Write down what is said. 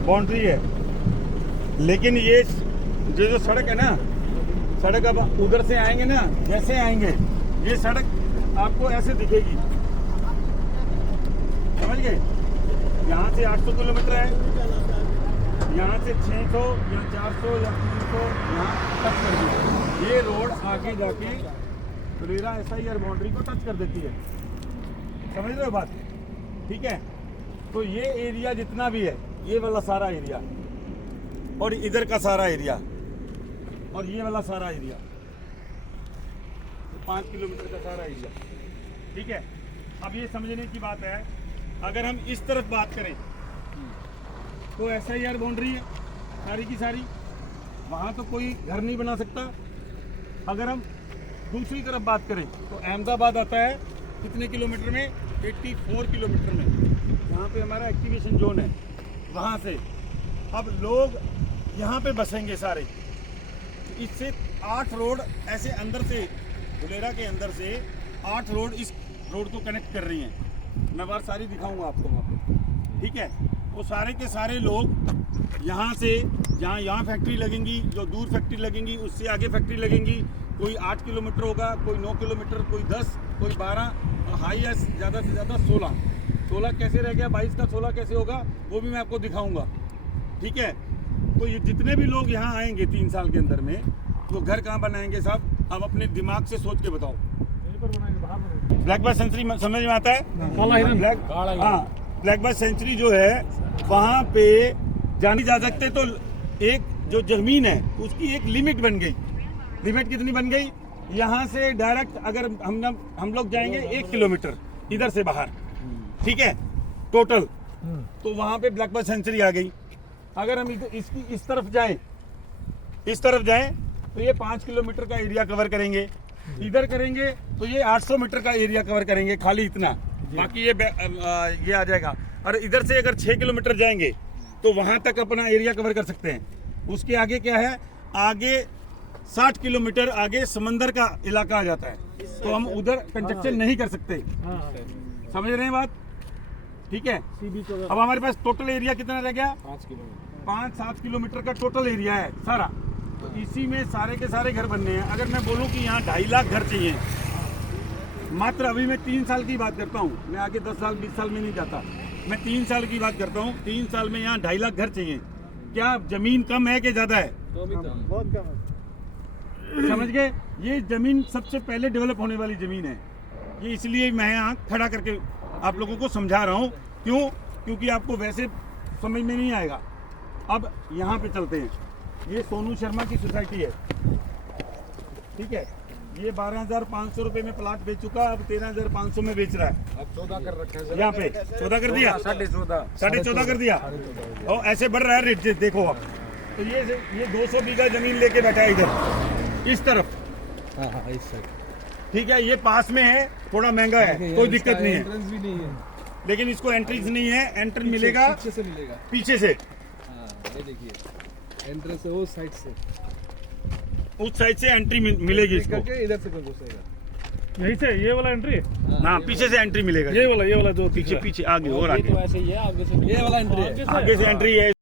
Boundary है, लेकिन ये जो सड़क है ना, सड़क अब उधर से आएंगे ना, जैसे आएंगे ये सड़क आपको ऐसे दिखेगी, समझ गए। यहाँ से 800 किलोमीटर है, यहाँ से 600 या 400 या 300 यहाँ टच कर दी। ये रोड आगे जाके फुलेरा SIR बाउंड्री को टच कर देती है, समझ रहे हो बात? ठीक है, तो ये एरिया जितना भी है, ये वाला सारा एरिया और इधर का सारा एरिया और ये वाला सारा एरिया, 5 किलोमीटर का सारा एरिया, ठीक है। अब ये समझने की बात है, अगर हम इस तरफ बात करें तो SIR बाउंड्री है सारी की सारी, वहाँ तो कोई घर नहीं बना सकता। अगर हम दूसरी तरफ बात करें तो अहमदाबाद आता है कितने किलोमीटर में? 84 किलोमीटर में, यहाँ पे हमारा एक्टिवेशन जोन है। वहाँ से अब लोग यहाँ पे बसेंगे सारे, इससे 8 रोड ऐसे अंदर से, फुलेरा के अंदर से 8 रोड इस रोड को कनेक्ट कर रही हैं। मैं बार सारी दिखाऊंगा आपको वहाँ पे, ठीक है। वो सारे के सारे लोग यहाँ से, जहाँ यहाँ फैक्ट्री लगेंगी, जो दूर फैक्ट्री लगेंगी उससे आगे फैक्ट्री लगेंगी, कोई 8 किलोमीटर होगा, कोई 9 किलोमीटर, कोई 10, कोई 12, हाईएस्ट ज़्यादा से ज़्यादा 16 कैसे रह गया, 22 का 16 कैसे होगा वो भी मैं आपको दिखाऊंगा, ठीक है। तो ये जितने भी लोग यहाँ आएंगे 3 साल के अंदर में, वो घर कहाँ बनाएंगे साहब? अब अपने दिमाग से सोच के बताओ। ब्लैक बस सेंचुरी समझ में आता है? ब्लैक बस सेंचुरी जो है वहाँ पे जानी जा सकते, तो एक जो जमीन है उसकी एक लिमिट बन गई। लिमिट कितनी बन गई? यहाँ से डायरेक्ट अगर हम लोग जाएंगे 1 किलोमीटर इधर से बाहर, ठीक है, टोटल, तो वहाँ पे ब्लैक बस सेंचुरी आ गई। अगर हम इसकी इस तरफ जाएं तो ये 5 किलोमीटर का एरिया कवर करेंगे, इधर करेंगे तो ये 800 मीटर का एरिया कवर करेंगे, खाली इतना, बाकी ये आ जाएगा। और इधर से अगर 6 किलोमीटर जाएंगे तो वहां तक अपना एरिया कवर कर सकते हैं। उसके आगे क्या है? आगे 60 किलोमीटर आगे समंदर का इलाका आ जाता है, तो हम उधर कंस्ट्रक्शन नहीं कर सकते। समझ रहे हैं बात? ठीक है। अब हमारे पास टोटल एरिया कितना रह गया? 5-7 किलोमीटर का टोटल एरिया है सारा, तो इसी में सारे के सारे घर बनने हैं। अगर मैं बोलूं कि यहाँ 2.5 लाख घर चाहिए, मात्र अभी मैं 3 साल की बात करता हूँ, मैं आगे 10 साल 20 साल में नहीं जाता, मैं 3 साल की बात करता हूँ। 3 साल में यहाँ 2.5 लाख घर चाहिए। क्या जमीन कम है कि ज्यादा है? बहुत कम है। समझ गए? ये जमीन सबसे पहले डेवलप होने वाली जमीन है। ये इसलिए मैं यहाँ खड़ा करके आप लोगों को समझा रहा हूँ। क्यों? क्योंकि आपको वैसे समझ में नहीं आएगा। अब यहाँ पे चलते हैं। ये सोनू शर्मा की सोसाइटी है, ठीक है। ये 12,500 रुपए में प्लाट बेच चुका, अब 13,500 में बेच रहा है। अब 14 कर रखा है यहाँ पे 14 कर दिया, 14.5 कर दिया, और ऐसे बढ़ रहा है रेट, देखो आप। तो ये 200 बीघा जमीन लेके बैठा है इधर इस तरफ, इस साइड, ठीक है। ये पास में है, थोड़ा महंगा है, कोई दिक्कत नहीं है, एंट्रेंस भी नहीं है, लेकिन इसको एंट्रीज नहीं है। एंट्री मिलेगा पीछे से मिलेगा, पीछे से। ये देखिए एंट्रेंस है उस साइड से, उस साइड से एंट्री मिलेगी इसको, इधर से कोई घुसेगा यही से ये वाला एंट्री, हाँ पीछे से एंट्री मिलेगा। ये वाला जो पीछे आगे और आगे ये वाला एंट्री है, आगे से एंट्री है।